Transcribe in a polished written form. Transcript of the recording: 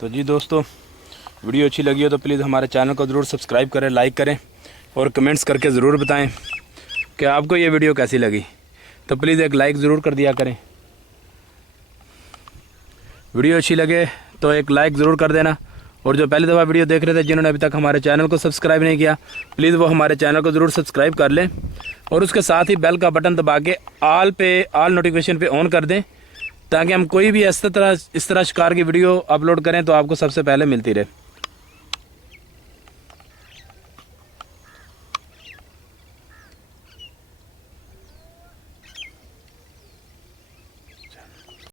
तो जी दोस्तों, वीडियो अच्छी लगी हो तो प्लीज़ हमारे चैनल को ज़रूर सब्सक्राइब करें, लाइक करें और कमेंट्स करके ज़रूर बताएं कि आपको ये वीडियो कैसी लगी। तो प्लीज़ एक लाइक ज़रूर कर दिया करें। वीडियो अच्छी लगे तो एक लाइक ज़रूर कर देना। और जो पहली दफ़ा वीडियो देख रहे थे, जिन्होंने अभी तक हमारे चैनल को सब्सक्राइब नहीं किया, प्लीज़ वो हमारे चैनल को ज़रूर सब्सक्राइब कर लें और उसके साथ ही बेल का बटन दबा के ऑल नोटिफिकेशन पे ऑन कर दें, ताकि हम कोई भी इस तरह शिकार की वीडियो अपलोड करें तो आपको सबसे पहले मिलती रहे।